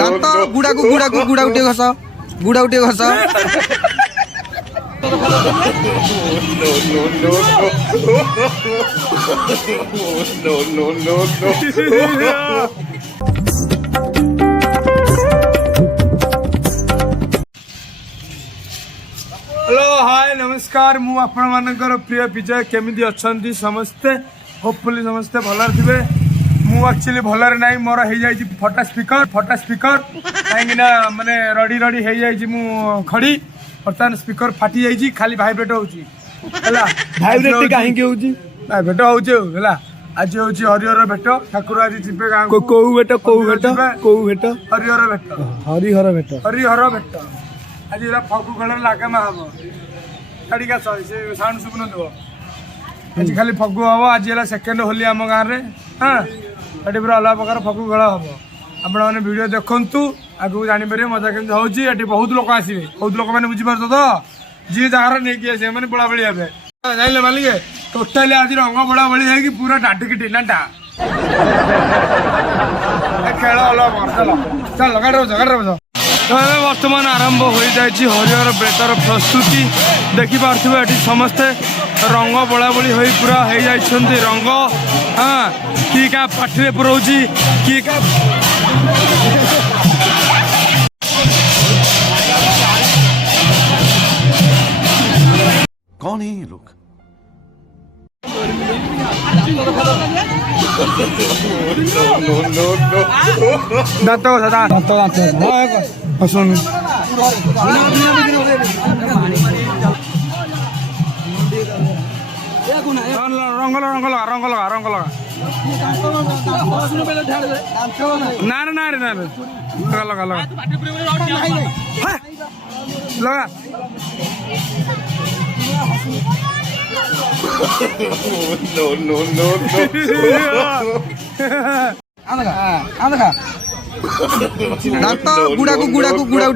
ଦାନ୍ତ ଗୁଡାକୁ ଟିକେ ଘସ हेलो हाय नमस्कार मु आपण मानकर प्रिय विजय केमिति अछंती समस्ते होपफुली समस्ते भलर थिबे मु एक्चुअली भलर नाही मोर हे जाई फटा स्पीकर काहेकि ना माने रडी हे जाई मु खड़ी बर्तमान स्पीकर फाटी जाई खाली वाइब्रेट होउची हला वाइब्रेट काहे के होउची वाइब्रेट होउची हला आज होउची हरिहर भेट ठाकुर आज जिबे गां को भेट हरिहर भेट आज फगु खेल लागामा हम छाड़िका से साउंड शुभन देव आज खाली फगु हम आज सेकेंड होली आम गाँव में हाँ ये पूरा अलग प्रकार फगु खेल हम आपण मैंने वीडियो देखु आगू जापर मजा केमती होती बहुत लोग आसवे बहुत लोक मैंने बुझीपार तो जी जगार नहीं आसे मैंने बोला बड़ी हे जान मालिक टोटाली आज रंग बोला बड़ी है पूरा डाटिक टीनाटा खेल अलग चल गाड़ी बस बर्तमान आरंभ हो जाए हरिहर बेटर प्रस्तुति देखिपे ये समस्ते रंग बोला बोली हो पूरा हो जाती रंग हाँ कि क्या पाठे पुराऊँगी कि कौन है ये लोग? दांत सुन रंग लगा ना लगा ଦାନ୍ତ ଗୁଡାକୁ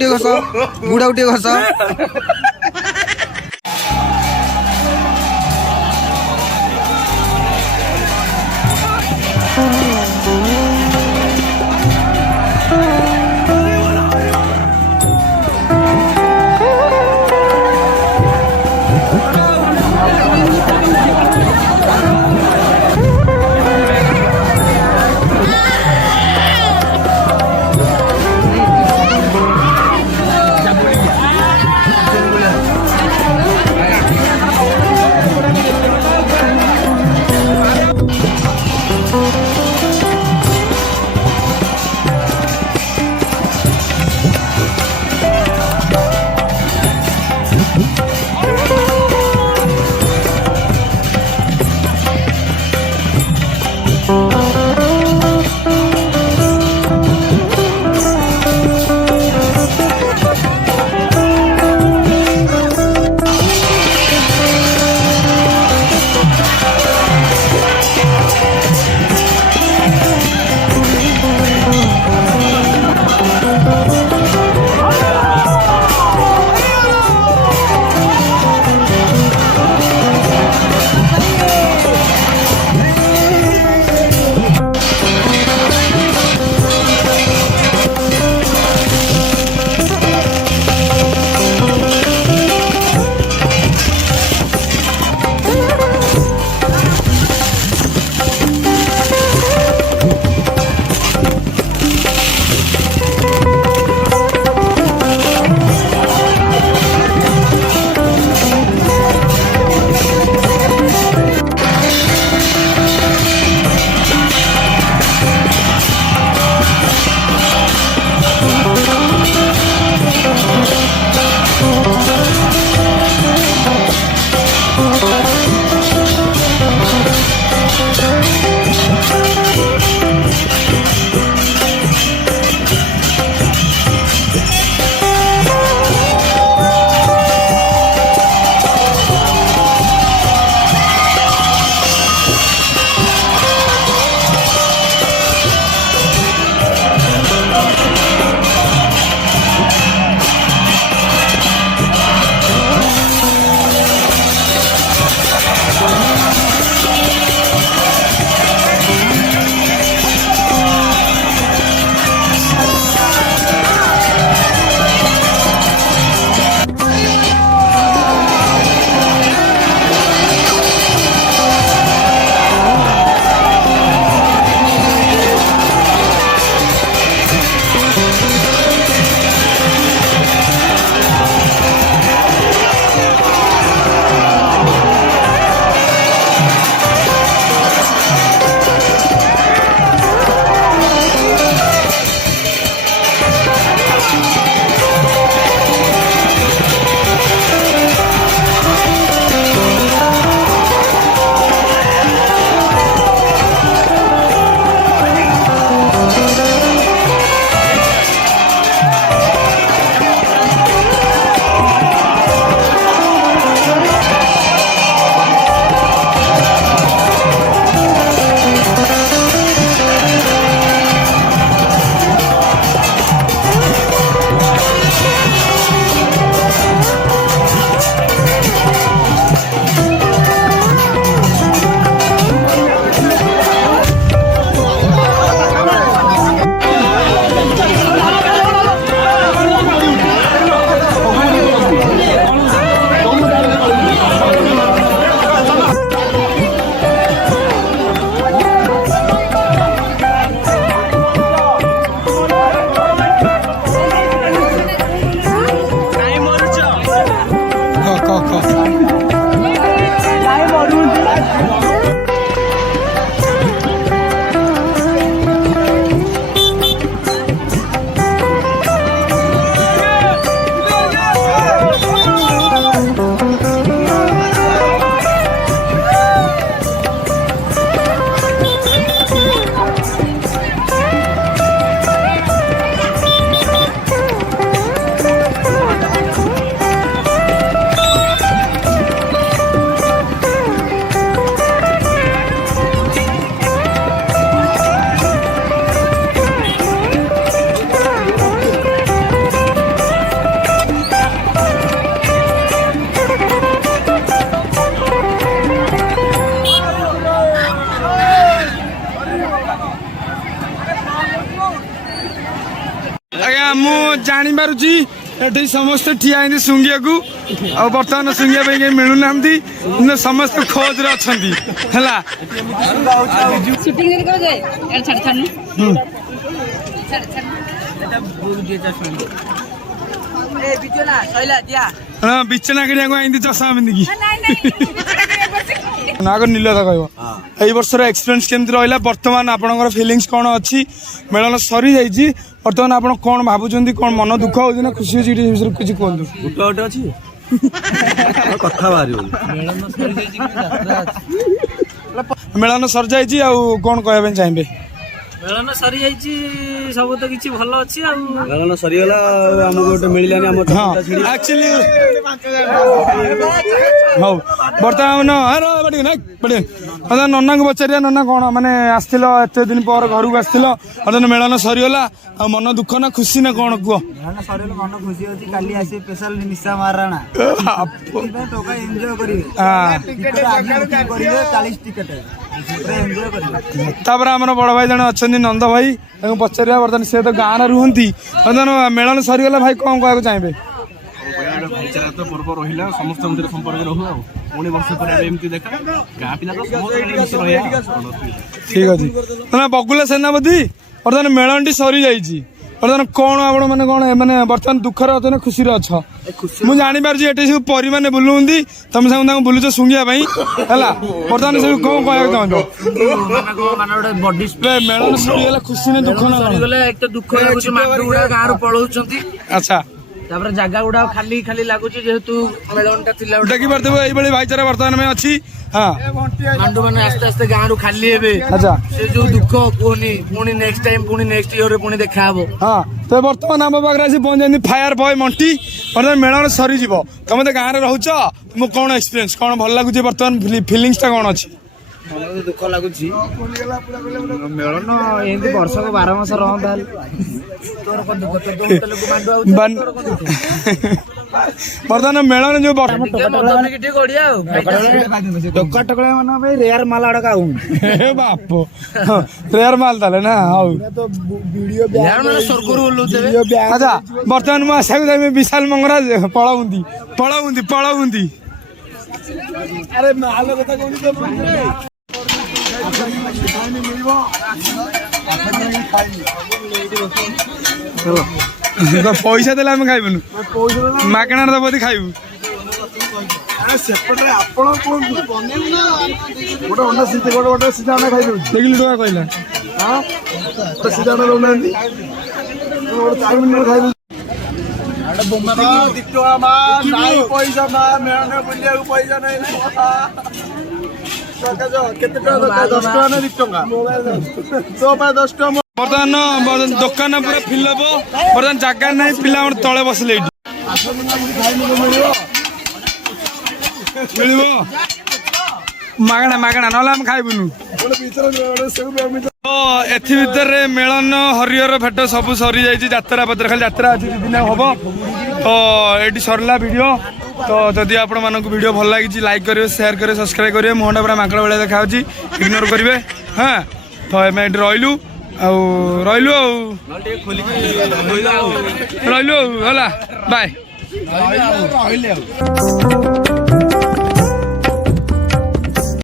ଟିକେ ଘସ ମୁଁ ଜାଣିପାରୁଛି ଏଠି ସମସ୍ତେ ଠିଆ ହେଇନ୍ତି ଶୁଙ୍ଗିବାକୁ ଆଉ ବର୍ତ୍ତମାନ ଶୁଙ୍ଗିବା ପାଇଁ କେହି ମିଳୁନାହାନ୍ତି କିନ୍ତୁ ସମସ୍ତେ ଖୋଜରେ ଅଛନ୍ତି ହେଲା। ବିଛଣା କିଣିବାକୁ ଆଇନ୍ତି ଚଷମା ପିନ୍ଧିକି ଆଗ ନିଲତ କହିବ ଏଇ ବର୍ଷର ଏକ୍ସପିରିଏନ୍ସ କେମିତି ରହିଲା, ବର୍ତ୍ତମାନ ଆପଣଙ୍କର ଫିଲିଙ୍ଗସ୍ କ'ଣ ଅଛି? ମେଳନ ସରିଯାଇଛି, ବର୍ତ୍ତମାନ ଆପଣ କ'ଣ ଭାବୁଛନ୍ତି? କ'ଣ ମନ ଦୁଃଖ ହଉଛି ନା ଖୁସି ହଉଛି? ଏ ବିଷୟରେ କିଛି କୁହନ୍ତୁ। ଗୋଟେ ଅଛି କଥା ବାହାରିବ। ମେଳନ ସରିଯାଇଛି ଆଉ କ'ଣ କହିବା ପାଇଁ ଚାହିଁବେ? ମେଳନ ସରିଯାଇଛି, ସବୁ ତ କିଛି ଭଲ ଅଛି ଆଉ। ମେଳନ ସରିଗଲା ଆଉ ଆମକୁ ଗୋଟେ ମିଳିଲାନି ଆମ ଆକ୍ଚୁଆଲି ହଉ ବର୍ତ୍ତମାନ ନନାଙ୍କୁ ପଚାରିବା, ନନା କ'ଣ ମାନେ ଆସିଥିଲ ଏତେ ଦିନ ପରେ ଘରକୁ ଆସିଥିଲ, ବର୍ତ୍ତମାନ ମେଳନ ସରିଗଲା ଆଉ ମନ ଦୁଃଖ ନା ଖୁସି ନା କ'ଣ କୁହ? ମେଳନ ସରିଗଲା ମନ ଖୁସି ଅଛି, କାଲି ଆସି ସ୍ପେଶାଲ ନିଶା ମାରାଣା ଟଙ୍କା ଏନ୍ଜୟ କରିବେ, କରିବେ 40 ଟିକେଟ ଏନ୍ଜୟ କରିବେ। ତାପରେ ଆମର ବଡ ଭାଇ ଜଣେ ଅଛନ୍ତି ନନ୍ଦ ଭାଇ, ତାଙ୍କୁ ପଚାରିବା ବର୍ତ୍ତମାନ ସେ ତ ଗାଁରେ ରୁହନ୍ତି, ବର୍ତ୍ତମାନ ମେଳନ ସରିଗଲା ଭାଇ କ'ଣ କହିବାକୁ ଚାହିଁବେ? ଭାଇଚାରା ତ ପର୍ବ ରହିଲା, ସମସ୍ତଙ୍କ ଭିତରେ ସମ୍ପର୍କ ରହୁ ଆଉ ପୁଣି ବର୍ଷ ପରେ ଏମିତି ଦେଖା ଗାଁ ପିଲା ତ ଠିକ ଅଛି। ବଗୁଲା ସେନାପତି ବର୍ତ୍ତମାନ ମେଳନଟି ସରିଯାଇଛି, ବର୍ତ୍ତମାନ କ'ଣ ଆପଣ ମାନେ କ'ଣ ମାନେ ବର୍ତ୍ତମାନ ଦୁଃଖରେ ଅଛ ନା ଖୁସିରେ ଅଛ? ମୁଁ ଜାଣିପାରୁଛି ଏଠି ସବୁ ପରିମାନେ ବୁଲୁଛନ୍ତି, ତମେ ସାଙ୍ଗେ ତାଙ୍କୁ ବୁଲୁଛ ଶୁଙ୍ଗିବା ପାଇଁ ହେଲା, ବର୍ତ୍ତମାନ ସବୁ କ'ଣ କହିବାକୁ ଚାହୁଁଛ? ମେଳନ ସରିଗଲା ଖୁସି ନା ଦୁଃଖ ନା? ଏକ ଦୁଃଖ ଲାଗୁଛି, ମାଣ୍ଡୁ ଗୁଡା ଗାଁରୁ ପଳଉଛନ୍ତି। ଆଚ୍ଛା, ତାପରେ ଜାଗା ଗୁଡା ଖାଲି ଖାଲି ଲାଗୁଛି, ଯେହେତୁ ମେଳନଟା ଥିଲା। ଦେଖିପାରୁଥିବ ଏଇଭଳି ଭାଇଚାରା ବର୍ତ୍ତମାନ ପାଇଁ ଅଛି। ହଁ, ମାଣ୍ଡୁ ମାନେ ଆସ୍ତେ ଆସ୍ତେ ଗାଁରୁ ଖାଲି ହେବେ। ଆଚ୍ଛା, ସେ ଯୋଉ ଦୁଃଖ କୁହନି, ପୁଣି ନେକ୍ସଟ ଟାଇମ ପୁଣି ନେକ୍ସଟ ଇୟରରେ ପୁଣି ଦେଖାହବ। ହଁ, ତ ବର୍ତ୍ତମାନ ଆମ ପାଖରେ ଆସି ପହଞ୍ଚିଛନ୍ତି ଫାୟାର ବୟ ମଣ୍ଟି। ବର୍ତ୍ତମାନ ମେଳନ ସରିଯିବ, ତମେ ତ ଗାଁରେ ରହୁଛ, ମୁଁ କ'ଣ ଏକ୍ସପିରିଏନ୍ସ କ'ଣ ଭଲ ଲାଗୁଛି ବର୍ତ୍ତମାନ ଫିଲିଙ୍ଗସଟା କ'ଣ ଅଛି? ଦୁଃଖ ଲାଗୁଛି, ମେଳନ ଏମିତି ବର୍ଷକ 12 ମାସ ରହନ୍ତା। ବର୍ତ୍ତମାନ ମେଳନ ଯୋଉ ଟୋକା ମାନଙ୍କ ପାଇଁ ରେୟାର ମାଲ ଆଡକା ବାପ ରେୟାର ମାଲ ତାହେଲେ ନା। ହଉ ଆଚ୍ଛା, ବର୍ତ୍ତମାନ ମୁଁ ଆସିବାକୁ ଚାହିଁବି ବିଶାଲ ମଙ୍ଗରାଜ ପଳଉନ୍ତି ପଳଉନ୍ତି ପଳଉନ୍ତି। ଆରେ ମାଲ କଥା ପଇସା ଦେଲେ ଆମେ ଖାଇବୁନୁ, ମାଗଣାରେ ଦବ ଖାଇବୁ। ସେପଟରେ ଆପଣ କୁହନ୍ତୁ ଗୋଟେ ଅଣ୍ଡା ସିଝା ଗୋଟେ ସିଝା ଅଣ୍ଡା ଖାଇଦେଉଛି। ଦେଖିଲୁ ଟଙ୍କା କହିଲା ଗୋଟେ ସିଝା ଅଣ୍ଡା ଦଉନାହାନ୍ତି, ଗୋଟେ ଚାଉମିନ ଖାଇଦେଉଛି। ପଇସା ମା ମେଳନ ବୁଲିବାକୁ ପଇସା ନାହିଁ। କେତେ ଟଙ୍କା ଦରକାର? 10 ଟଙ୍କା ନା 2 ଟଙ୍କା? ତୋ ପାଇଁ 10 ଟଙ୍କା। ବର୍ତ୍ତମାନ ଦୋକାନ ପୁରା ଫିଲପ, ବର୍ତ୍ତମାନ ଜାଗା ନାହିଁ, ପିଲା ଆମର ତଳେ ବସିଲେ ଏଇଠି। ମିଳିବ ମାଗଣା ମାଗଣା, ନହେଲେ ଆମେ ଖାଇବୁନୁ। ଏଥି ଭିତରେ ମେଳନ ହରିହର ଭେଟ ସବୁ ସରିଯାଇଛି, ଯାତ୍ରା ପତ୍ର ଖାଲି ଯାତ୍ରା ଅଛି 2 ଦିନ ହବ। ତ ଏଇଠି ସରିଲା ଭିଡ଼ିଓ। ତ ଯଦି ଆପଣମାନଙ୍କୁ ଭିଡ଼ିଓ ଭଲ ଲାଗିଛି ଲାଇକ୍ କରିବେ, ସେୟାର କରିବେ, ସବସ୍କ୍ରାଇବ୍ କରିବେ। ମୁହଁଟା ପୁରା ମାଙ୍କଡ଼ ଭଳିଆ ଦେଖାଯାଉଛି, ଇଗ୍ନୋର କରିବେ। ହଁ, ତ ଆମେ ଏଠି ରହିଲୁ ଆଉ ହେଲା, ବାଏ।